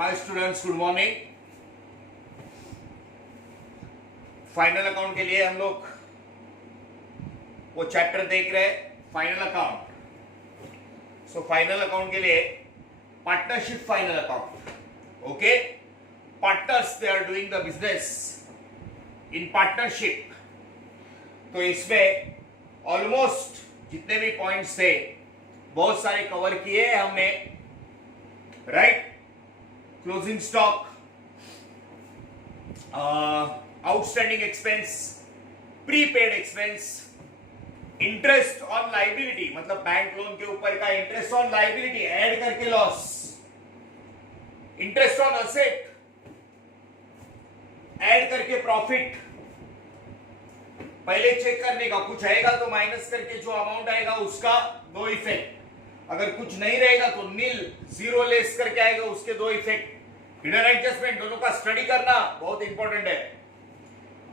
हाय students, good morning. Final account के लिए हम लोग वो चैप्टर देख रहे हैं, final account. So final account के लिए partnership final account. Okay, partners they are doing the business in partnership. तो इसमें ऑलमोस्ट जितने भी पॉइंट्स थे बहुत सारे कवर किए हमने, right. Closing stock, outstanding expense, prepaid expense, interest on liability मतलब बैंक लोन के ऊपर का इंटरेस्ट ऑन लाइबिलिटी ऐड करके loss, interest on asset add करके प्रॉफिट। पहले चेक करने का, कुछ आएगा तो माइनस करके जो अमाउंट आएगा उसका दो इफेक्ट, अगर कुछ नहीं रहेगा तो नील जीरो लेस करके आएगा उसके दो इफेक्ट। हिडन एडजस्टमेंट दोनों का स्टडी करना बहुत इंपॉर्टेंट है।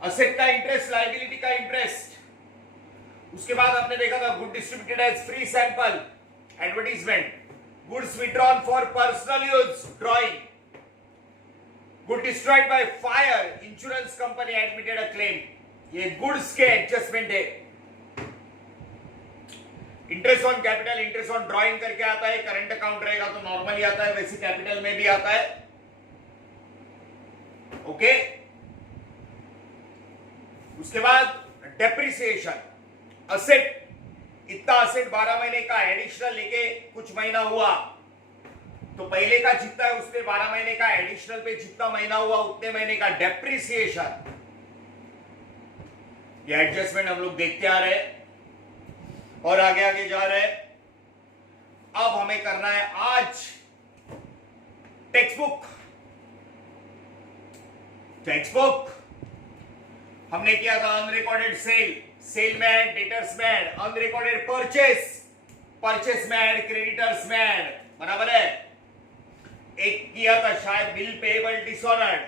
असेट का इंटरेस्ट, लायबिलिटी का इंटरेस्ट। उसके बाद आपने देखा था good distributed as free sample advertisement, goods withdrawn for personal use drawing, good destroyed by fire, insurance company admitted a claim. ये गुड्स के एडजस्टमेंट है। Interest on capital, interest on drawing करके आता है, करंट अकाउंट रहेगा तो normally आता है, वैसे कैपिटल में भी आता है। ओके, उसके बाद डेप्रिसिएशन, असेट, इतना असेट 12 महीने का एडिशनल लेके कुछ महीना हुआ तो पहले का जितना है उसमें 12 महीने का एडिशनल पे जितना महीना हुआ उतने महीने का डेप्रिसिएशन। ये एडजस्टमेंट हम लोग देखते आ रहे हैं और आगे आगे जा रहे हैं। अब हमें करना है आज टेक्स्ट बुक। हमने किया था अनरिकॉर्डेड सेल, सेल में ऐड, डेटर्स में ऐड, अनरिकॉर्डेड परचेस में ऐड, क्रेडिटर्स में ऐड, बराबर है। एक किया था शायद bill payable dishonoured,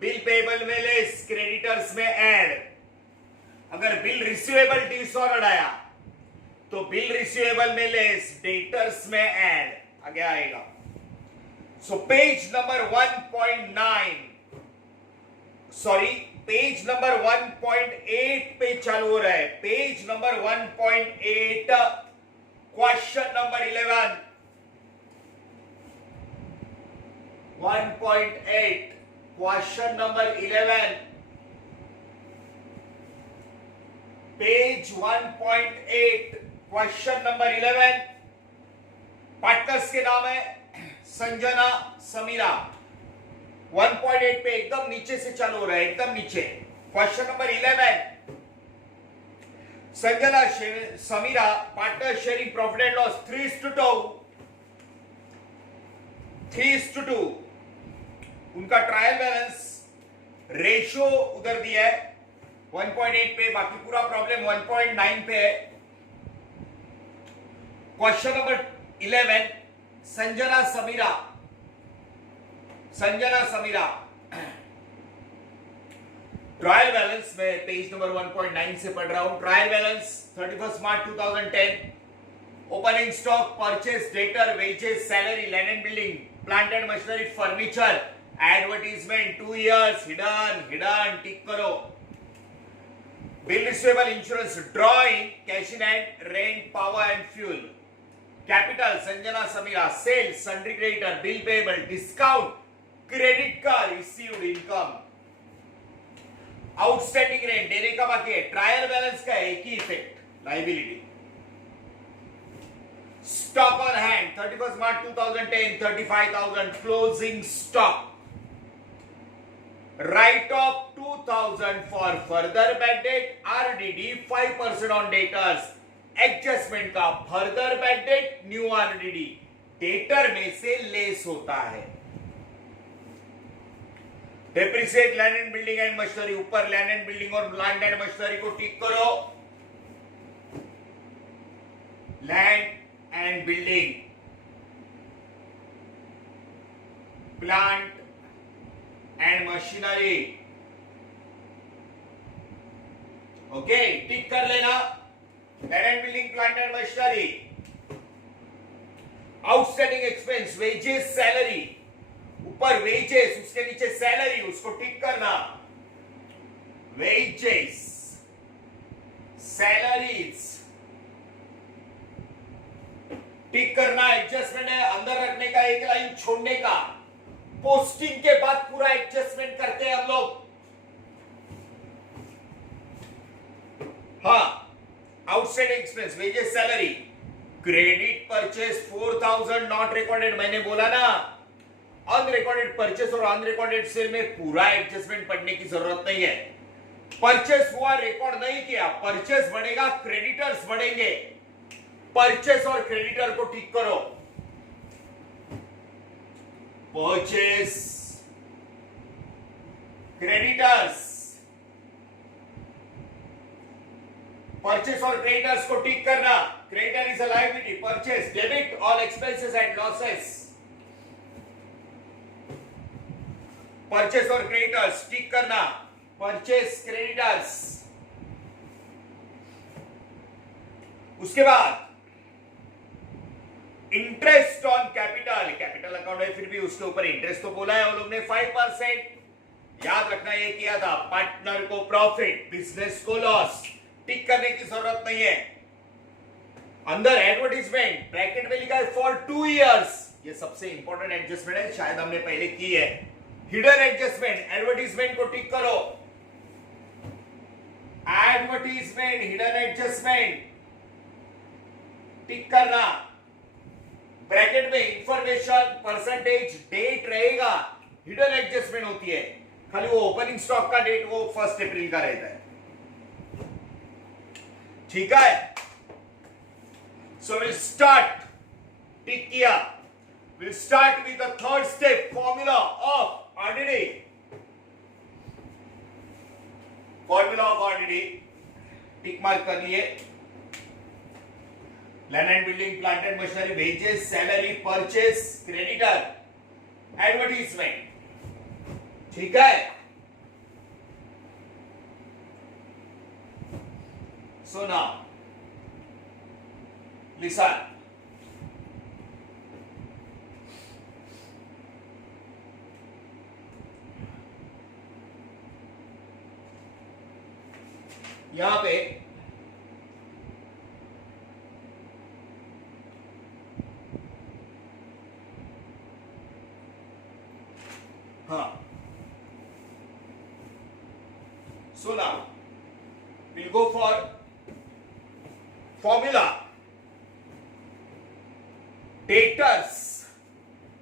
bill payable में लेस, क्रेडिटर्स में ऐड। अगर बिल रिसीवेबल डिसऑनर्ड आया तो बिल रिसीवेबल में लेस, डेटर्स में ऐड आगे आएगा। So page number 1.9 sorry page number 1.8 पे चालू हो रहा है। Page number 1.8 question number 11 1.8 question number 11 page 1.8 question number 11। Partners के नाम है संजना समीरा। 1.8 पे एकदम नीचे से चालू हो रहा है, एकदम नीचे। Question number 11, Sanjana Samira, partner sharing profit and loss 3:2। उनका ट्रायल बैलेंस रेशियो उधर दिया है 1.8 पे, बाकी पूरा प्रॉब्लम 1.9 पे है। Question number 11, Sanjana Samira trial balance में पेज नंबर 1.9 से पढ़ रहा हूं। Trial balance 31 March 2010, opening stock, purchase, debtor, wages, salary, land and building, plant and machinery, furniture, advertisement, 2 years, hidden tick करो। Bill receivable, insurance, drawing, cash in hand, rent, power and fuel. Capital Sanjana Samira, sales, sundry creditor, bill payable, discount, credit का received income, outstanding rent देने का बाकी है, trial balance का एक ही effect, liability. Stock on hand 31 March 2010 35,000 closing stock. Write off 2,000 for further bad debt, RDD 5% on debtors. Adjustment का further bad debt, new RDD debtor में से लेस होता है। Depreciate land and building and machinery, ऊपर land and building और land and machinery को tick करो। Land and building, plant and machinery, okay tick कर लेना। Land and building, plant and machinery. Outstanding expense, wages, salary, ऊपर wages, उसके नीचे salary, उसको टिक करना। वेजेस, सैलरीज टिक करना। एडजस्टमेंट है, अंदर रखने का, एक लाइन छोड़ने का। पोस्टिंग के बाद पूरा एडजस्टमेंट करते हैं हम लोग। हाँ, outstanding expense, wages, salary, credit purchase 4000 not recorded. मैंने बोला ना, अनरिकॉर्डेड परचेस और अनरिकॉर्डेड सेल में पूरा एडजस्टमेंट पढ़ने की जरूरत नहीं है। परचेस हुआ, रिकॉर्ड नहीं किया, परचेस बढ़ेगा, क्रेडिटर्स बढ़ेंगे। परचेस और क्रेडिटर को ठीक करो। परचेस, क्रेडिटर्स, परचेस और क्रेडिटर्स को ठीक करना। Creditor is a liability, purchase debit all expenses and losses. Purchase और क्रेडिटर्स ठीक करना। Purchase, creditors. उसके बाद interest on capital, capital account है, फिर भी उसके ऊपर इंटरेस्ट तो बोला है वो लोग ने 5%। याद रखना, ये किया था। पार्टनर को प्रॉफिट, बिजनेस को लॉस, टिक करने की जरूरत नहीं है। अंदर एडवर्टीजमेंट ब्रैकेट में लिखा है फॉर 2 years। ये सबसे इंपॉर्टेंट एडजस्टमेंट है, शायद हमने पहले की है। हिडन एडजस्टमेंट, एडवर्टीजमेंट को टिक करो। एडवर्टीजमेंट, हिडन एडजस्टमेंट टिक करना। ब्रैकेट में इंफॉर्मेशन, परसेंटेज, डेट रहेगा, हिडन एडजस्टमेंट होती है। खाली वो ओपनिंग स्टॉक का डेट वो 1 अप्रैल का रहता है। ठीक है, सो विल स्टार्ट, टिक किया। Will start with the third step, formula of RDD. Formula of RDD tick mark कर लिए। Land and building, plant and machinery, wages, salary, purchase, creditor, advertisement. ठीक है, so now listen, यहां पे हाँ, so now we'll go for formula. Debtors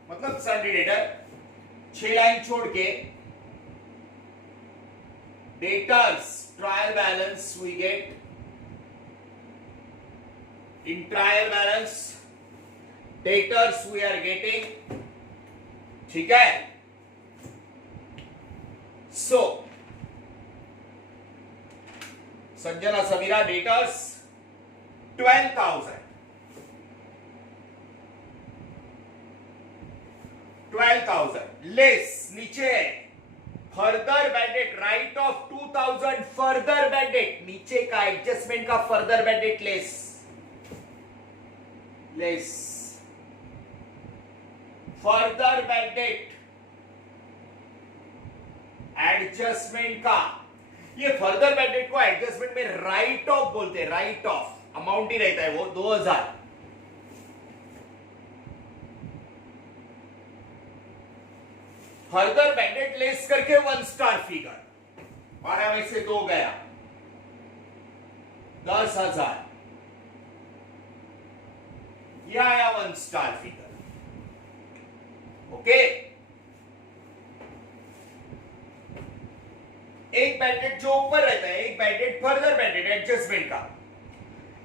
मतलब sundry debtor, 6 line छोड़ के। Debtors, trial balance we get in trial balance, debtors we are getting. ठीक है, so Sanjana Samira, debtors 12,000, 12,000 less. नीचे further bad debt, write off 2,000 further bad debt, नीचे का adjustment का further bad debt less, less further bad debt adjustment का। ये further bad debt को adjustment में राइट ऑफ बोलते हैं, राइट ऑफ। अमाउंट ही रहता है वो 2000। फर्दर बैड डेट लेस करके 1 स्टार फिगर, 12 में से 2 गया, 10,000। यह आया 1 स्टार फिगर। ओके, एक बैड डेट जो ऊपर रहता है, एक bad debt further bad debt adjustment का।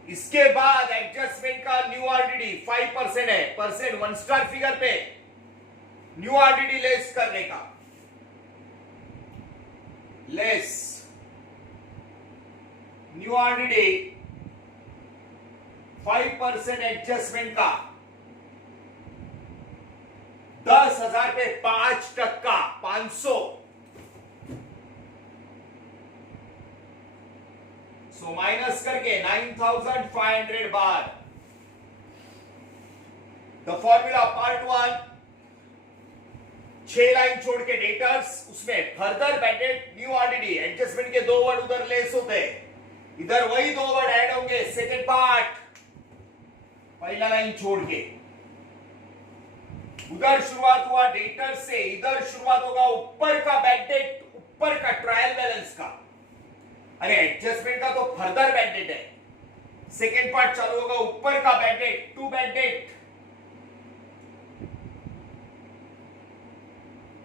इसके बाद एडजस्टमेंट का न्यू आरडीडी 5% है, परसेंट 1 स्टार फिगर पे न्यू आरडीडी लेस करने का, लेस न्यू आरडीडी 5% एडजस्टमेंट का, 10,000 पे 5%, 500। सो माइनस करके 9,500 बार। द फॉर्मूला पार्ट 1, 6 लाइन छोड़ के डेटर्स, उसमें फर्दर बैंडेड न्यू आरडीडी, एडजस्टमेंट के 2 वर्ड उधर लेस होते, इधर वही 2 वर्ड ऐड होंगे। सेकेंड पार्ट, पहला लाइन छोड़ के उधर शुरुआत हुआ डेटर से, इधर शुरुआत होगा ऊपर का बैंडेड, ऊपर का ट्रायल बैलेंस का। अरे एडजस्टमेंट का तो फर्दर बैंडेड है। सेकेंड पार्ट चालू होगा ऊपर का बैंडेड, टू बैंडेड,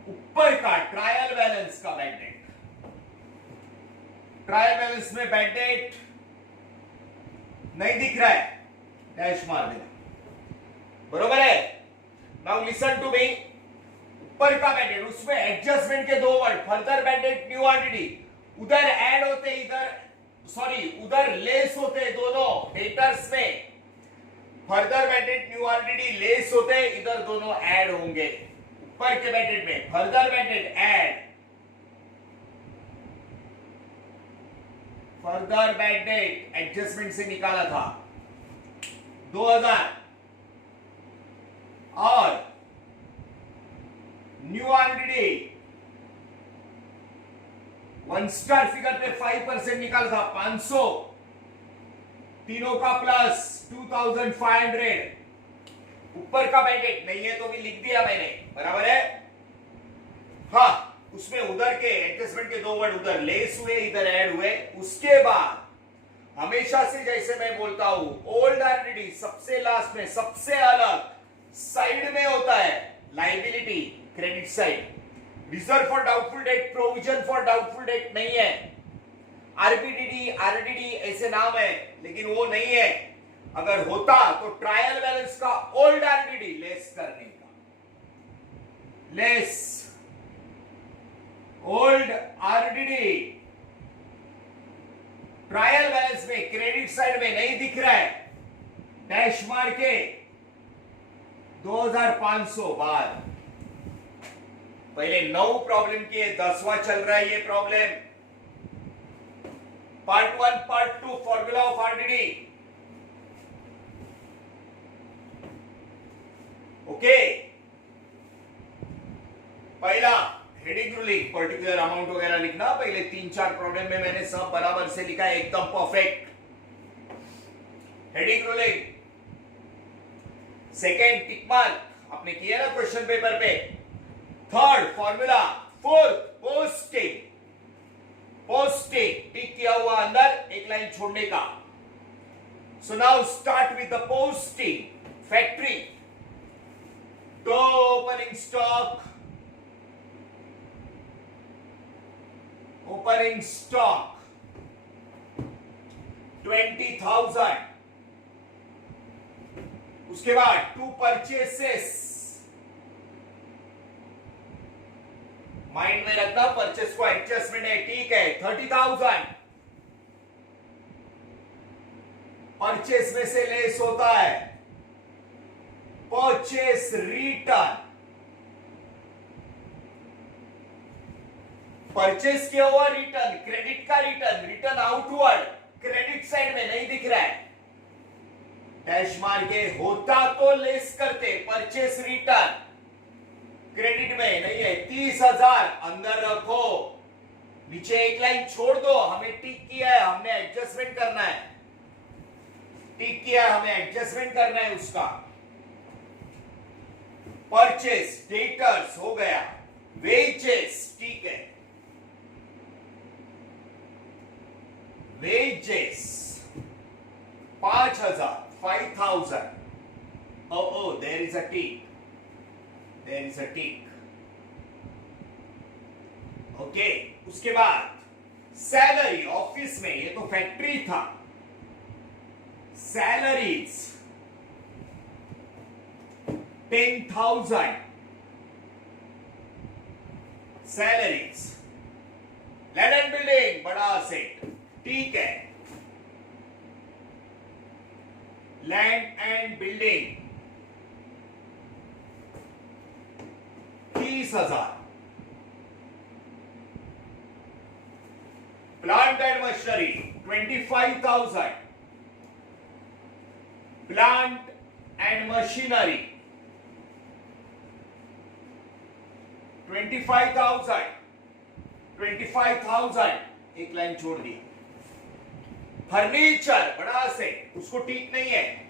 ऊपर का ट्रायल बैलेंस का बैंडेड। ट्रायल बैलेंस में बैंडेड नहीं दिख रहा है, डैश मार देना, बरोबर है। नाउ लिसन टू मी, ऊपर का बैंडेड, उसमें एडजस्टमेंट के 2 वर्ड, फर्दर बैंडेड न्यू आरडीडी, उधर ऐड होते, इधर सॉरी उधर लेस होते, दोनों डेटर्स में फर्दर बैंडेड न्यू आरडीडी लेस होते, इधर दोनों ऐड होंगे। ऊपर के बैंडेड में फर्दर बैंडेड ऐड, फर्दर बैंडेड एडजस्टमेंट से निकाला था 2000, और न्यू आरडीडी 1 स्टार फिगर पे 5% निकाला था 500, तीनों का प्लस 2500। ऊपर का बैंडेड नहीं है तो भी लिख दिया मैंने, बराबर है। हाँ, उसमें उधर के एडजस्टमेंट के 2 वर्ड उधर लेस हुए, इधर ऐड हुए। उसके बाद हमेशा से जैसे मैं बोलता हूं, ओल्ड आरडीडी सबसे लास्ट में, सबसे अलग साइड में होता है, liability credit side. Reserve for doubtful debt, provision for doubtful debt नहीं है। आरपीडीडी, आरडीडी ऐसे नाम है, लेकिन वो नहीं है। अगर होता तो ट्रायल बैलेंस का ओल्ड आरडीडी लेस करने का, less old RDD trial balance में क्रेडिट साइड में नहीं दिख रहा है, डैश मार के 2500 बाद। पहले 9 प्रॉब्लम किए, 10वां चल रहा है ये problem. Part 1, part 2, formula of RDD. Okay, पहला हेडिंग रूलिंग, पर्टिकुलर अमाउंट वगैरह लिखना। पहले 3-4 प्रॉब्लम में मैंने सब बराबर से लिखा है, एकदम perfect. Heading ruling, second tick mark आपने किया ना क्वेश्चन पेपर पे। Third formula, fourth posting, posting tick किया हुआ अंदर, एक लाइन छोड़ने का। So now start with the posting. Factory, तो ओपनिंग स्टॉक, ओपनिंग स्टॉक 20,000। उसके बाद 2 परचेसेस, माइंड में रखना, परचेस को एडजस्टमेंट है, ठीक है। 30,000 परचेस में से लेस होता है, परचेस रिटर्न, परचेस किया हुआ रिटर्न, क्रेडिट का return, return outward, credit side में नहीं दिख रहा है, डैश मार के। होता तो लेस करते, परचेस रिटर्न क्रेडिट में नहीं है, 30,000 अंदर रखो, नीचे एक लाइन छोड़ दो। हमें टिक किया है, हमने एडजस्टमेंट करना है, टिक किया है, हमें एडजस्टमेंट करना है उसका। परचेस डेटर्स हो गया, वेजेस, ठीक है, wages 5,000, 5,000। Oh, there is a tick. There is a tick. Okay. उसके बाद सैलरी, ऑफिस में, ये तो फैक्ट्री था, salaries 10,000 salaries. Land and building बड़ा सेट, ठीक है, land and building 30,000। Plant and machinery 25,000। Plant and machinery 25,000 एक लाइन छोड़ दी। फर्नीचर बड़ा से उसको ठीक नहीं है।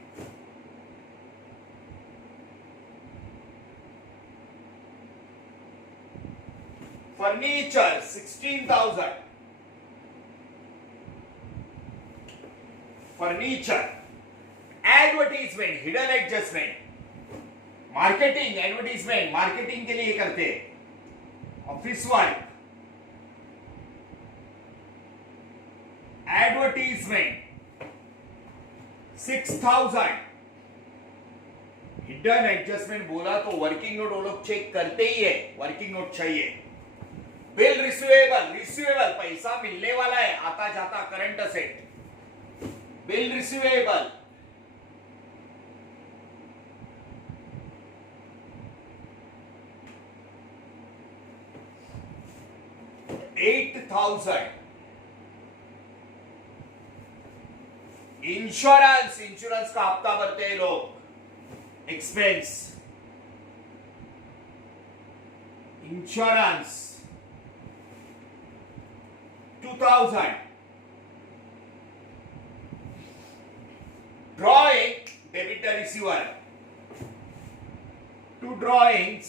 Furniture 16,000। Furniture. Advertisement hidden adjustment. Marketing advertisement marketing के लिए करते हैं। Office work advertisement 6,000। Hidden adjustment बोला तो वर्किंग नोट वो लोग चेक करते ही है, वर्किंग नोट चाहिए। बिल रिसीवेबल रिसीवेबल पैसा मिलने वाला है आता जाता, current asset. Bill receivable 8,000। Insurance insurance का हफ्ता भरते हैं लोग। Expense insurance 2,000। Drawing debtor receiver 2 drawings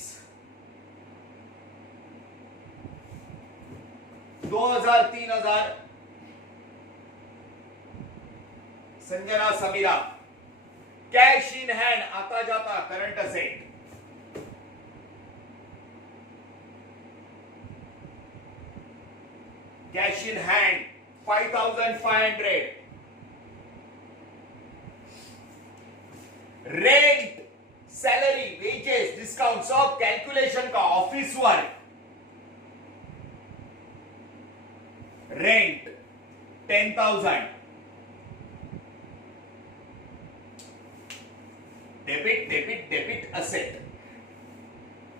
2,000 3,000। Sanjana Samira cash in hand आता जाता, current asset. Cash in hand 5,500। Rent salary wages discount सब कैलकुलेशन का, office work. Rent 10,000। Debit debit debit asset.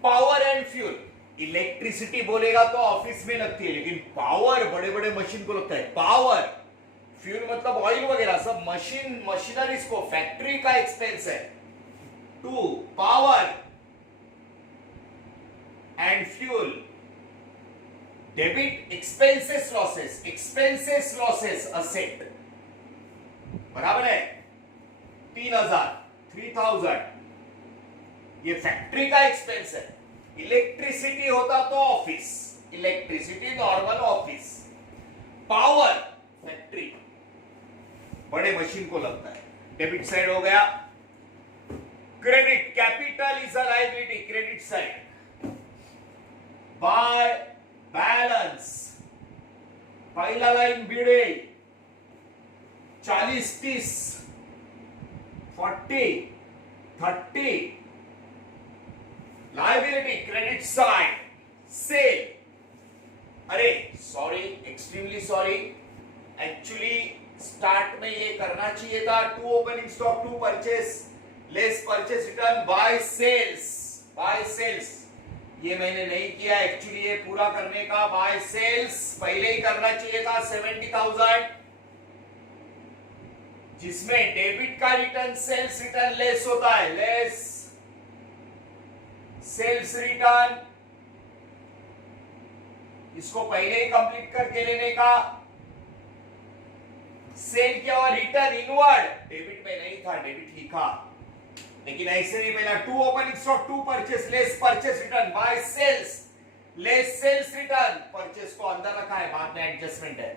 Power and fuel electricity बोलेगा तो ऑफिस में लगती है, लेकिन पावर बड़े बड़े मशीन को लगता है। पावर फ्यूल मतलब ऑयल वगैरह सब मशीन मशीनरीज को, फैक्ट्री का एक्सपेंस है। 2 power and fuel. Debit expenses losses asset बराबर है। 3,000 3,000 ये फैक्ट्री का एक्सपेंस है। इलेक्ट्रिसिटी होता तो office, electricity normal office. Power factory बड़े मशीन को लगता है। डेबिट साइड हो गया। Credit capital is a liability, credit side. By balance पहिला लाइन भिडे 40 30 40 30। Liability credit side. सेल, अरे sorry extremely sorry, actually start में ये करना चाहिए था। 2 opening stock 2 purchase less purchase return by sales. ये मैंने नहीं किया एक्चुअली, ये पूरा करने का बाय सेल्स पहले ही करना चाहिए था। 70,000 जिसमें डेबिट का रिटर्न सेल्स रिटर्न लेस होता है, लेस सेल्स रिटर्न। इसको पहले ही कंप्लीट करके लेने का। सेल क्या हुआ, रिटर्न इनवर्ड। डेबिट में नहीं था, डेबिट लिखा, लेकिन ऐसे नहीं पहला। 2 opening stock 2 purchase less purchase return by sales less sales return. Purchase को अंदर रखा है, बाद में एडजस्टमेंट है।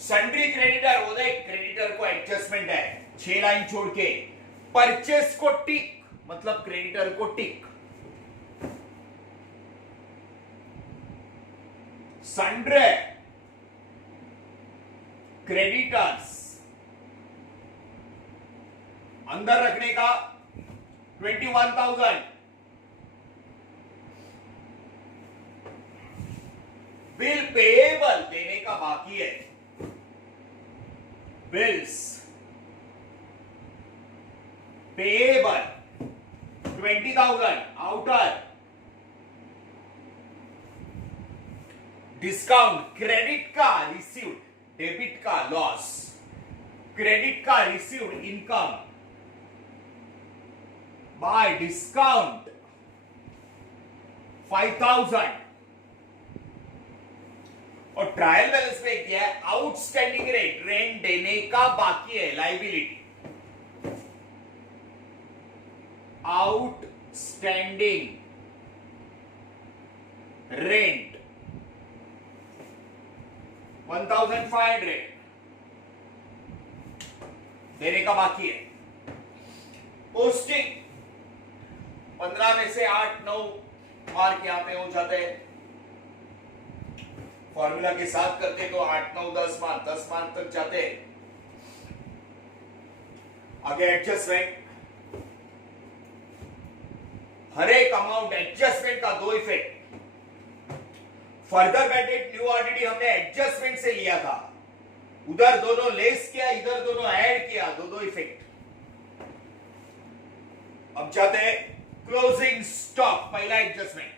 सन्ड्री क्रेडिटर वो देख, क्रेडिटर को एडजस्टमेंट है 6 लाइन छोड़ के। परचेस को टिक मतलब क्रेडिटर को टिक। सन्ड्री क्रेडिटर्स अंदर रखने का 21,000। बिल पेएबल देने का बाकी है। Bills payable 20,000 outer. Discount credit का रिसीव्ड, डेबिट का लॉस। क्रेडिट का रिसीव्ड इनकम बाय डिस्काउंट 5000 और ट्रायल बैलेंस में क्या है, आउटस्टैंडिंग रेंट देने का बाकी है, लाइबिलिटी आउटस्टैंडिंग रेंट 1500 देने का बाकी है। पोस्टिंग 15 में से 8-9 मार्क यहां पे हो जाते हैं, फॉर्मूला के साथ करते तो 8-9-10 मार्क 10 मार्क तक जाते हैं। आगे एडजस्टमेंट, हर एक अमाउंट एडजस्टमेंट का दो effect. Further batted new RDD हमने एडजस्टमेंट से लिया था, उधर दोनों लेस किया, इधर दोनों ऐड किया, दो इफेक्ट। अब जाते हैं क्लोजिंग स्टॉक, पहला adjustment.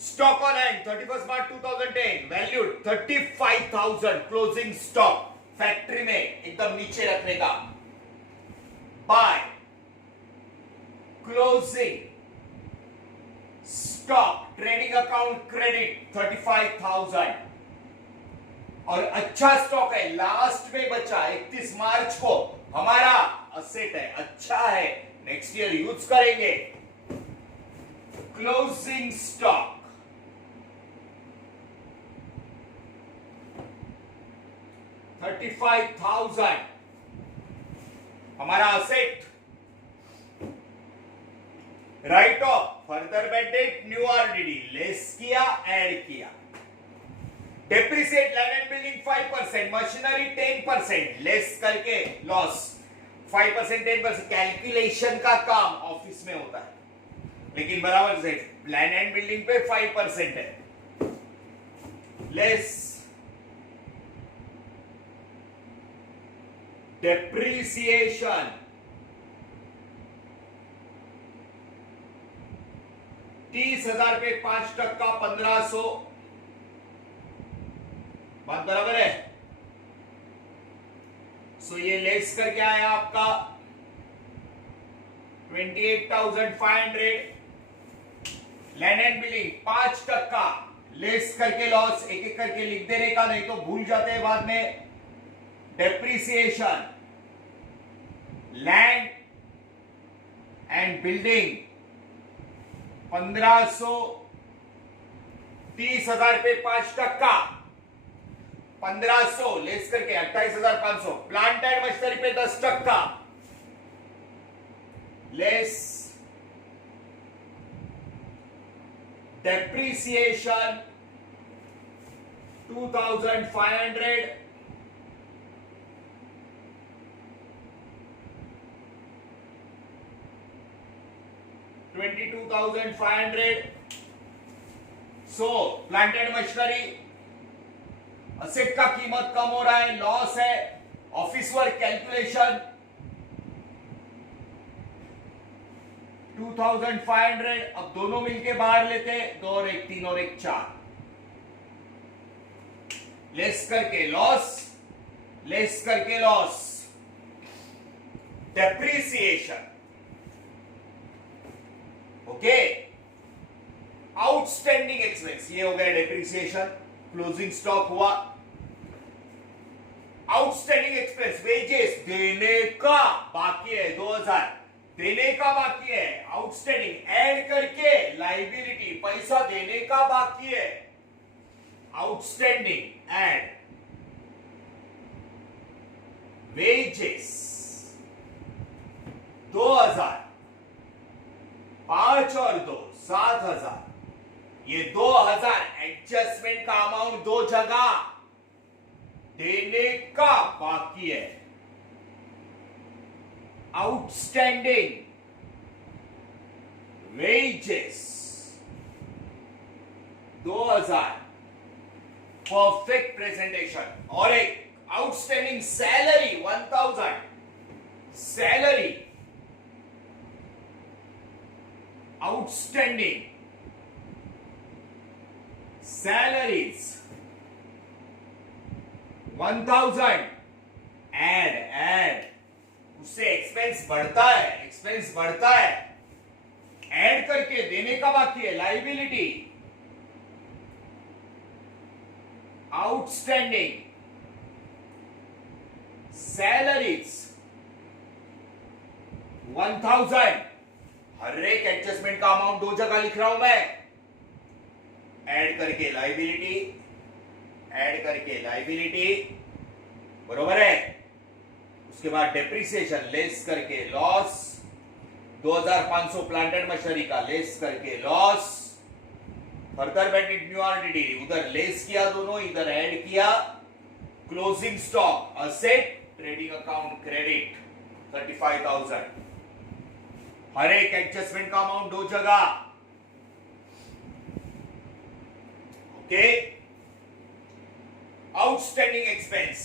Stock on hand 31 March 2010 valued 35,000, closing stock factory में एकदम नीचे रखने का। By closing stock trading account credit 35,000 और अच्छा स्टॉक है, लास्ट में बचा 31 मार्च को, हमारा असेट है, अच्छा है, नेक्स्ट ईयर यूज करेंगे। क्लोजिंग स्टॉक 35,000 हमारा asset. Right of further batted new RDD less किया, ऐड किया। Depreciate land and building 5%, machinery 10%, less करके लॉस 5% 10%। कैलकुलेशन का काम ऑफिस में होता है, लेकिन बराबर से लैंड एंड बिल्डिंग पे 5% है, लेस डेप्रिसिएशन 30,000 पे 5% 1500, बात बराबर है। सो ये लेस करके आया आपका 28,500। लैंड एंड बिल्डिंग 5% लेस करके लॉस, एक एक करके लिख देने का, नहीं तो भूल जाते हैं बाद में। डेप्रिसिएशन लैंड एंड बिल्डिंग 1500, 30,000 पे 5% 1500 लेस करके 28,500। प्लांट एंड मशीनरी पे 10% less depreciation 2,500 22,500। So plant and machinery asset का कीमत कम हो रहा है, लॉस है। ऑफिस वर्क कैलकुलेशन 2,500, अब दोनों मिलके बाहर लेते, 2 और 1 3 और 1 4, लेस करके लॉस, लेस करके loss. Depreciation okay, outstanding expense ये हो गया डेप्रिसिएशन। क्लोजिंग स्टॉक हुआ। आउटस्टैंडिंग एक्सपेंस वेजेस देने का बाकी है 2,000, देने का बाकी है। आउटस्टैंडिंग ऐड करके लाइबिलिटी पैसा देने का बाकी है। आउटस्टैंडिंग ऐड वेजेस 2,000, 5 और 2 7,000, ये 2,000 एडजस्टमेंट का अमाउंट दो जगह देने का बाकी है। Outstanding wages 2,000, perfect presentation. और एक outstanding salary 1,000, salary outstanding salaries 1,000, add उससे एक्सपेंस बढ़ता है, एक्सपेंस बढ़ता है। ऐड करके देने का बाकी है लाइबिलिटी, आउटस्टैंडिंग सैलरीज 1000। हर एक एडजस्टमेंट का अमाउंट दो जगह लिख रहा हूं मैं, ऐड करके लाइबिलिटी, ऐड करके लाइबिलिटी, बरोबर है। उसके बाद डेप्रिसिएशन लेस करके लॉस, 2500 प्लांटेड मशीनरी का लेस करके loss, further benefit new RDD उधर लेस किया दोनों, इधर ऐड किया, closing stock asset, trading account credit 35,000। हर एक एडजस्टमेंट का अमाउंट दो जगह, okay. Outstanding expense,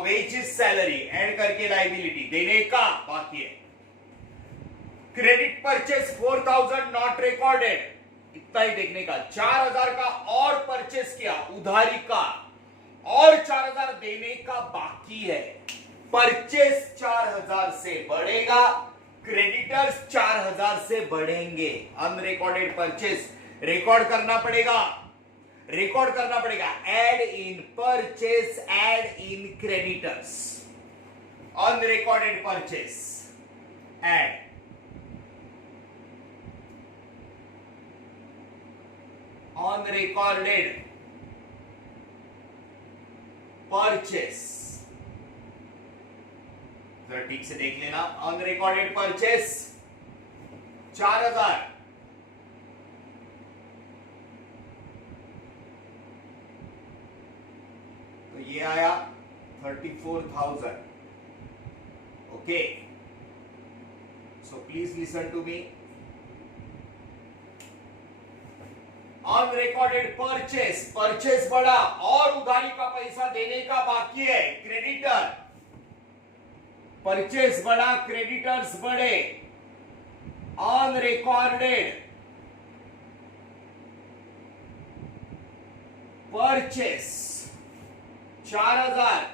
wages salary, add करके लाइबिलिटी देने का बाकी है। क्रेडिट परचेस 4000 नॉट रिकॉर्डेड, इतना ही देखने का। 4000 का और परचेस किया उधारी का, और 4000 देने का बाकी है। परचेस 4000 से बढ़ेगा, क्रेडिटर्स 4000 से बढ़ेंगे। अनरिकॉर्डेड परचेस रिकॉर्ड करना पड़ेगा, रिकॉर्ड करना पड़ेगा। Add in purchase, add in creditors, unrecorded purchase add, unrecorded purchase, जरा ठीक से देख लेना। अनरिकॉर्डेड परचेस 4000, तो ये आया 34,000, okay. So please listen to me. Unrecorded purchase, purchase बढ़ा और उधारी का पैसा देने का बाकी है। क्रेडिटर, परचेस बढ़ा, क्रेडिटर्स बढ़े। Unrecorded purchase 4000,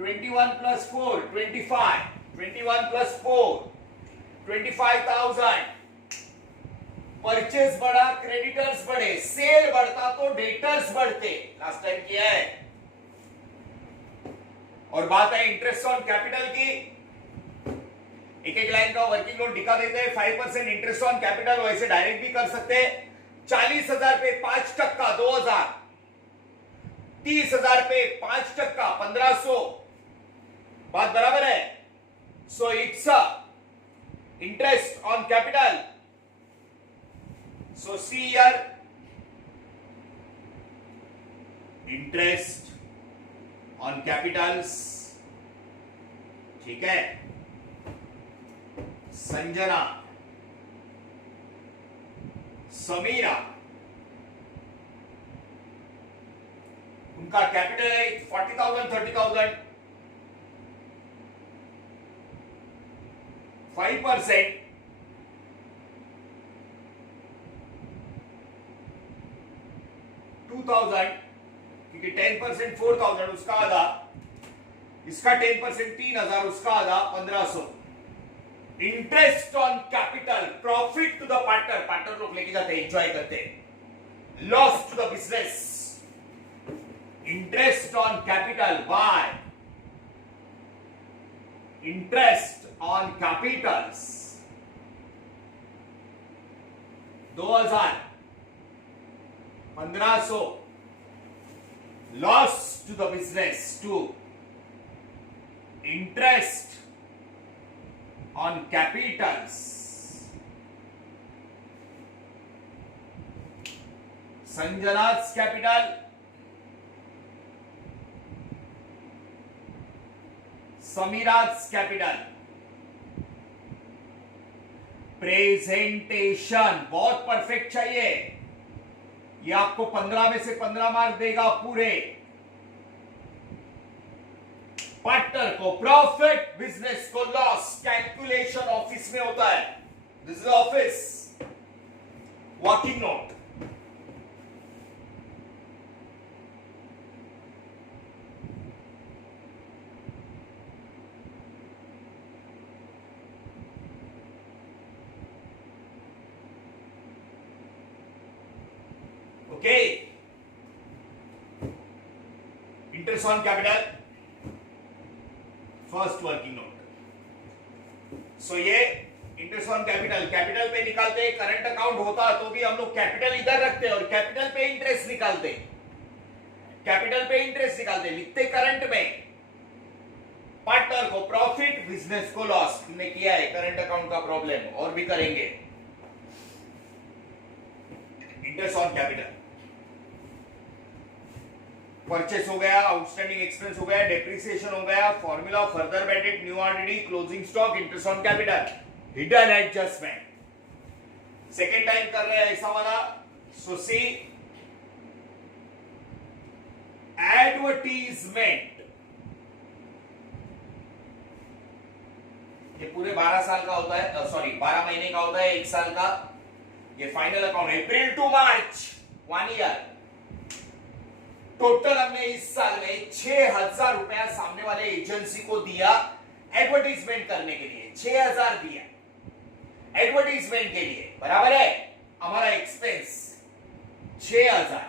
21 plus 4 25, 21 plus 4 25,000। Purchase बढ़ा, क्रेडिटर्स बढ़े, सेल बढ़ता तो डेटर्स बढ़ते, लास्ट टाइम किया है। और बात है इंटरेस्ट ऑन कैपिटल की, एक एक लाइन का वर्किंग नोट दिखा देते हैं। 5% इंटरेस्ट ऑन कैपिटल वैसे डायरेक्ट भी कर सकते हैं। 40,000 पे 5% 2000, 30,000 पे 5% 1500, बात बराबर है। So it's interest on capital, so see here interest on capitals, ठीक है। संजना, समीरा, उनका कैपिटल है 40,000 30,000, 5% 2,000, क्योंकि 10% 4,000 उसका आधा, इसका 10% 3,000, उसका आधा 1500। Interest on capital, profit to the partner, partner लोग लेके जाते एंजॉय करते। Loss to the business, interest on capital by interest on capitals 2000, 1500, loss to the business to interest on capitals, Sanjana's capital, Samira's capital. Presentation बहुत perfect चाहिए, ये आपको 15 में से 15 मार्क देगा पूरे। पार्टनर को प्रॉफिट, बिजनेस को लॉस, कैलकुलेशन ऑफिस में होता है। This is office working note. Okay, interest on capital first working note. So ये इंटरेस्ट ऑन कैपिटल, कैपिटल पे निकालते, करंट अकाउंट होता तो भी हम लोग कैपिटल इधर रखते और कैपिटल पे इंटरेस्ट निकालते, कैपिटल पे इंटरेस्ट निकालते, लिखते करंट में, पार्टनर को प्रॉफिट, बिजनेस को लॉस। हमने किया है करंट अकाउंट का प्रॉब्लम, और भी करेंगे। इंटरेस्ट ऑन कैपिटल, परचेस हो गया, आउटस्टैंडिंग एक्सपेंस हो गया, डेप्रिसिएशन हो गया, फॉर्मूला फर्दर बेटेड, new already, closing stock, interest on capital, hidden adjustment. Second time कर रहे हैं ऐसा वाला। सो सी एडवर्टीजमेंट, ये पूरे 12 साल का होता है, सॉरी 12 महीने का होता है, 1 साल का। ये final account April to March 1 year. Total हमने इस साल में 6,000 रुपया सामने वाले एजेंसी को दिया एडवर्टीजमेंट करने के लिए, 6,000 दिया एडवर्टीजमेंट के लिए, बराबर है। हमारा एक्सपेंस 6,000,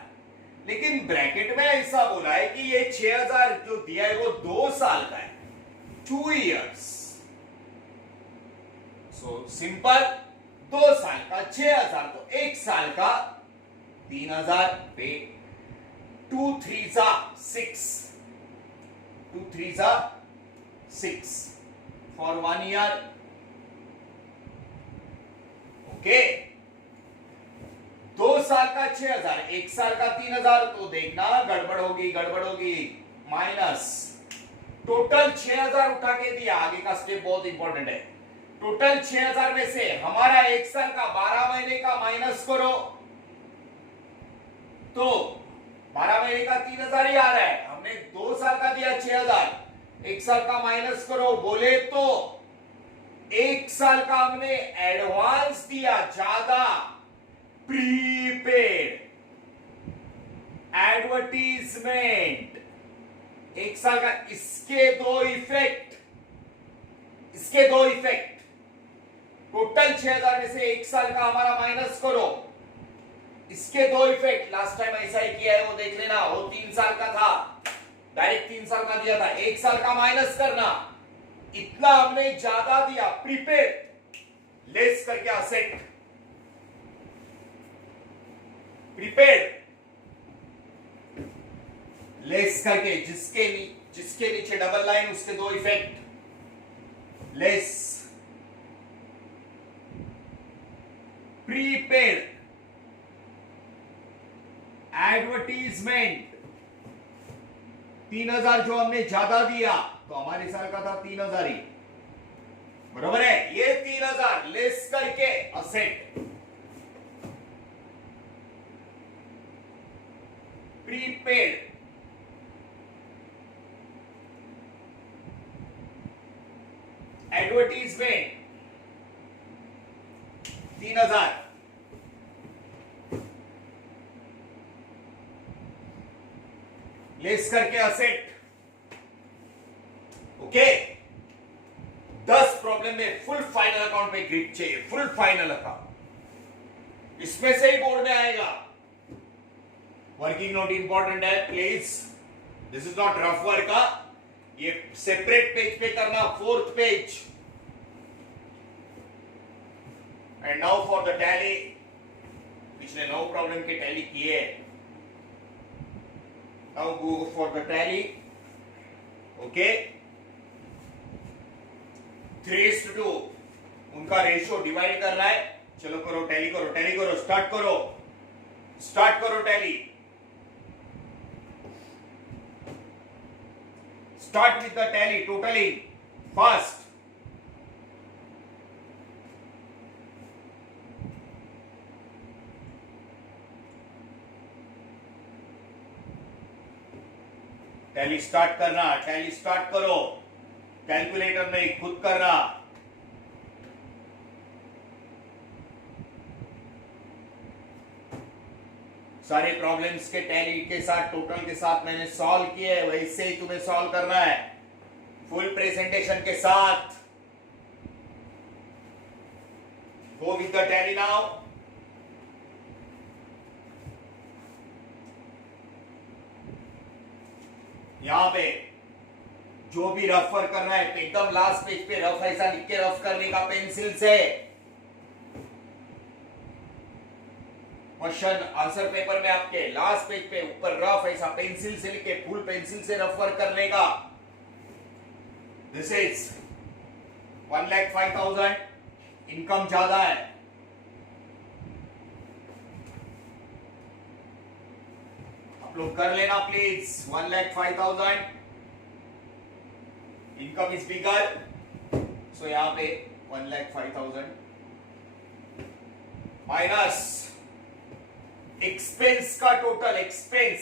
लेकिन ब्रैकेट में ऐसा बोला है कि ये 6,000 जो दिया है वो 2 साल का है, 2 इयर्स। सो सिंपल, 2 साल का 6,000, तो 1 साल का 3,000 पे 2 3 6, 2 3 6 फॉर 1 ईयर। ओके, 2 साल का 6,000, 1 साल का 3,000, तो देखना गड़बड़ होगी, गड़बड़ होगी। माइनस टोटल 6,000 उठा के दिया, आगे का स्टेप बहुत इंपॉर्टेंट है। टोटल 6,000 में से हमारा 1 साल का 12 महीने का माइनस करो, तो 12 महीने का 3,000 ही आ रहा है। हमने 2 साल का दिया 6,000, 1 साल का माइनस करो, बोले तो 1 साल का हमने एडवांस दिया ज्यादा, प्रीपेड एडवर्टीजमेंट 1 साल का। इसके दो इफेक्ट, इसके दो इफेक्ट, टोटल 6,000 में से 1 साल का हमारा माइनस करो, इसके दो इफेक्ट। लास्ट टाइम ऐसा ही किया है, वो देख लेना, वो 3 साल का था, डायरेक्ट 3 साल का दिया था, 1 साल का माइनस करना, इतना हमने ज्यादा दिया, प्रीपेड लेस करके असेट, प्रीपेड लेस करके, जिसके नीचे डबल लाइन, उसके दो इफेक्ट, लेस प्रीपेड एडवर्टीजमेंट 3,000 जो हमने ज्यादा दिया, तो हमारे साल का था 3,000 ही, बराबर है। ये 3,000 लेस करके असेट, प्रीपेड एडवर्टीजमेंट 3,000, लेस करके असेट। ओके, 10 प्रॉब्लम में फुल फाइनल अकाउंट में ग्रिप चाहिए, फुल फाइनल अकाउंट, इसमें से ही बोर्ड में आएगा। वर्किंग नोट इंपॉर्टेंट है please, this is not rough work का, ये सेपरेट पेज पे करना, 4th page. And now for the tally, पिछले 9 प्रॉब्लम के टैली किए, now go for the tally. Okay, 3:2 उनका रेशियो डिवाइड करना है। चलो करो, टैली करो, टैली करो, स्टार्ट करो, स्टार्ट करो tally, start with the tally, totalling fast. Tally start करना, टैली स्टार्ट करो, कैलकुलेटर में खुद करना। सारे प्रॉब्लम्स के टैली के साथ, टोटल के साथ मैंने सॉल्व किए हैं, वैसे ही तुम्हें सॉल्व करना है, फुल प्रेजेंटेशन के साथ। Go with the tally now. यहां पे जो भी रफ वर्क करना है एकदम लास्ट पेज पे रफ ऐसा लिख के रफ करने का पेंसिल से। क्वेश्चन आंसर पेपर में आपके लास्ट पेज पे ऊपर रफ ऐसा पेंसिल से लिख के फुल पेंसिल से रफ वर्क करने का। This is 1,05,000। इनकम ज्यादा है, आप लोग कर लेना प्लीज। 1,05,000 इनकम इज बिगर, सो यहां पे 1,05,000 माइनस एक्सपेंस का टोटल एक्सपेंस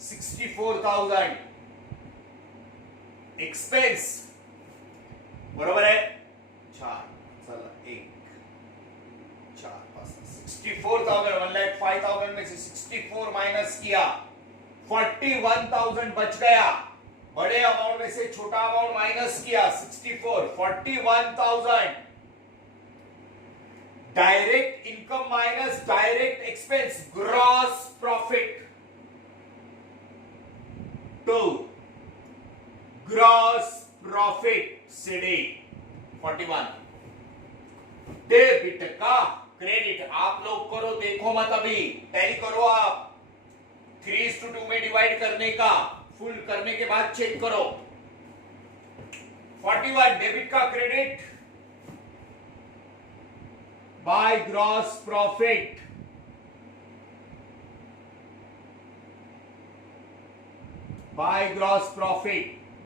64,000। एक्सपेंस बरोबर है 4, चला 1 4 5 64,000। 1,05,000 में से 64 माइनस किया 41,000 बच गया। बड़े अमाउंट में से छोटा अमाउंट माइनस किया 64 41,000। Direct income minus direct expense gross profit to gross profit CD 41। Debit का क्रेडिट आप लोग करो, देखो मत अभी टैली करो आप। 3:2 में डिवाइड करने का फुल करने के बाद चेक करो। 41 डेबिट का credit by gross profit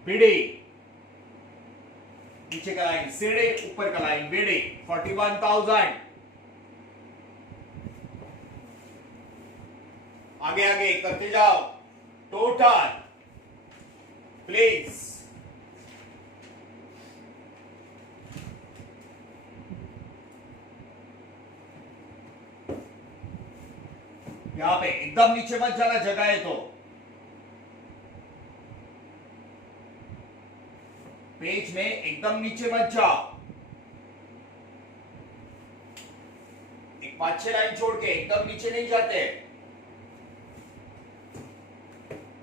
BD, नीचे का लाइन सीडी ऊपर का लाइन बीडी 41,000। आगे आगे करते जाओ टोटल प्लीज। यहां पे एकदम नीचे मत जाना, जगह है तो। पेज में एकदम नीचे मत जाओ, एक 5-6 लाइन छोड़ के एकदम नीचे नहीं जाते।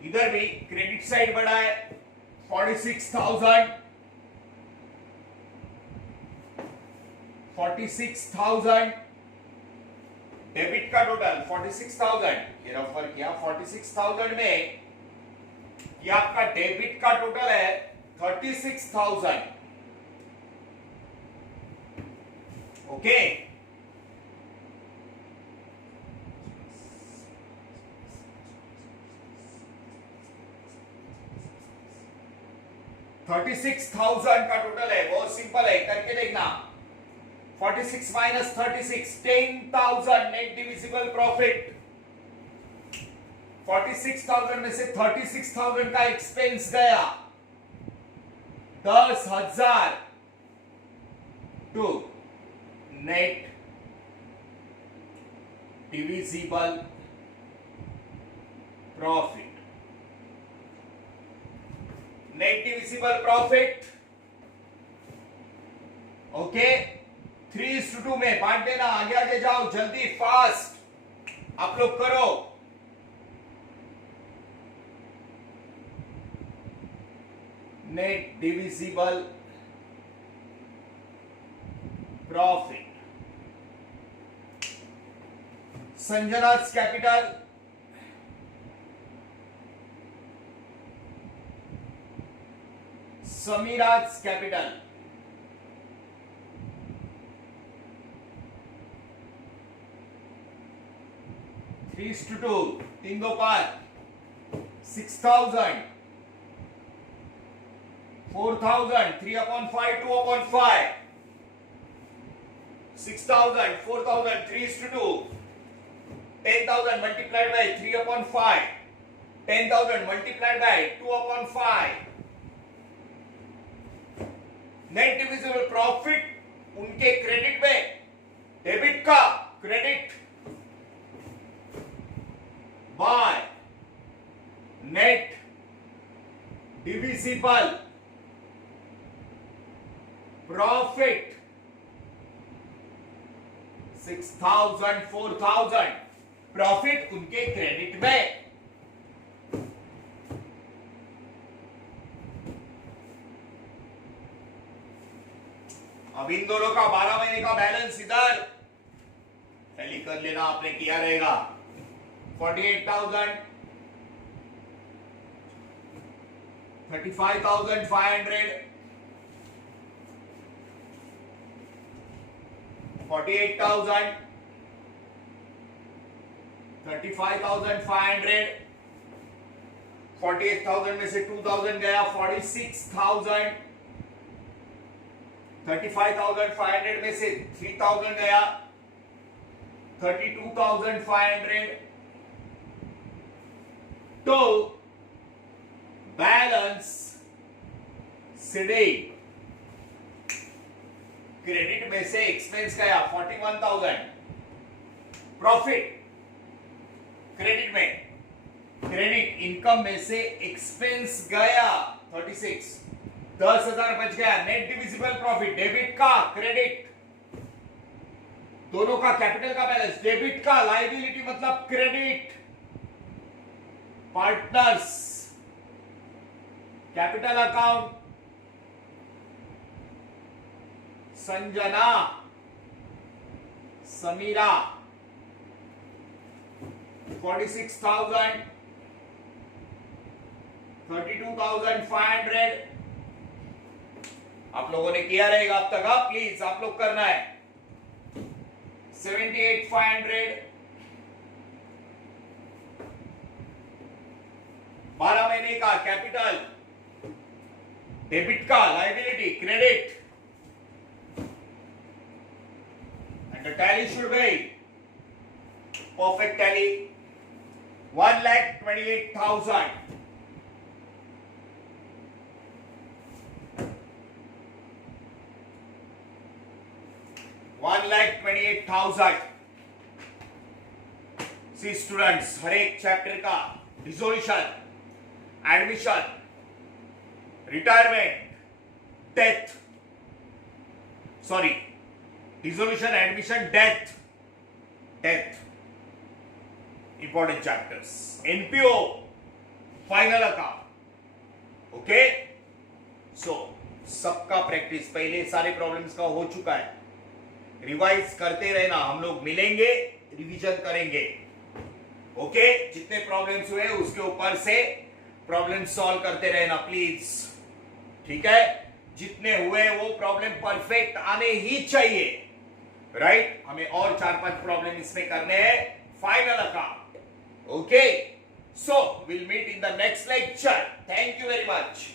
इधर भी क्रेडिट साइड बढ़ा है 46,000 46,000। डेबिट का टोटल 46,000, ये रफर किया 46,000 में ये आपका डेबिट का टोटल है 36,000। ओके, $36,000 का टोटल है, बहुत सिंपल है, करके देखना। 46 माइनस 36 10,000 नेट डिविजिबल प्रॉफिट। 46,000 में से 36,000 का एक्सपेंस गया 10,000 to net divisible profit. Net divisible profit okay 3:2 में बांट देना। आगे आगे जाओ जल्दी फास्ट आप लोग करो। Net divisible profit Sanjana's capital Samira's capital 3:2 3 2 5 6,000 4,000 3/5 2/5 6,000 4,000 3:2 10,000 multiplied by 3/5 10,000 multiplied by 2/5। Net divisible profit उनके क्रेडिट में डेबिट का credit by net divisible profit 6,000 4,000 profit उनके क्रेडिट में अब इन दोनों का 12 महीने का बैलेंस इधर टैली कर लेना आपने, किया रहेगा 48,000, 35,500, 48,000, 35,500, 48,000 में से 2,000 गया, 46,000, 35,500 में से 3,000 गया, 32,500, तो बैलेंस सीधे क्रेडिट में से एक्सपेंस गया 41,000, प्रॉफिट क्रेडिट में, क्रेडिट इनकम में से एक्सपेंस गया 36, 10,000 बच गया। नेट डिविजिबल प्रॉफिट, डेबिट का क्रेडिट, दोनों का कैपिटल का बैलेंस, डेबिट का लायबिलिटी मतलब credit, partners capital account, Sanjana, Samira 46,000, 32,500। आप लोगों ने किया रहेगा अब तक, प्लीज आप लोग करना है। 78,500, 12 महीने का कैपिटल, डेबिट का liability, credit, and the tally should be perfect tally 1,28,000, 1,28,000। See students, हर एक चैप्टर का resolution, admission, retirement, death, sorry resolution, admission, death, important chapters, NPO, final account, okay. So सबका प्रैक्टिस पहले सारे प्रॉब्लम्स का हो चुका है, रिवाइज करते रहना, हम लोग मिलेंगे, रिवीजन करेंगे, ओके। जितने प्रॉब्लम्स हुए उसके ऊपर से प्रॉब्लम सॉल्व करते रहना प्लीज, ठीक है। जितने हुए वो प्रॉब्लम परफेक्ट आने ही चाहिए, राइट। हमें और 4-5 प्रॉब्लम इसमें करने हैं, final account, okay. So will meet in the next lecture, thank you very much.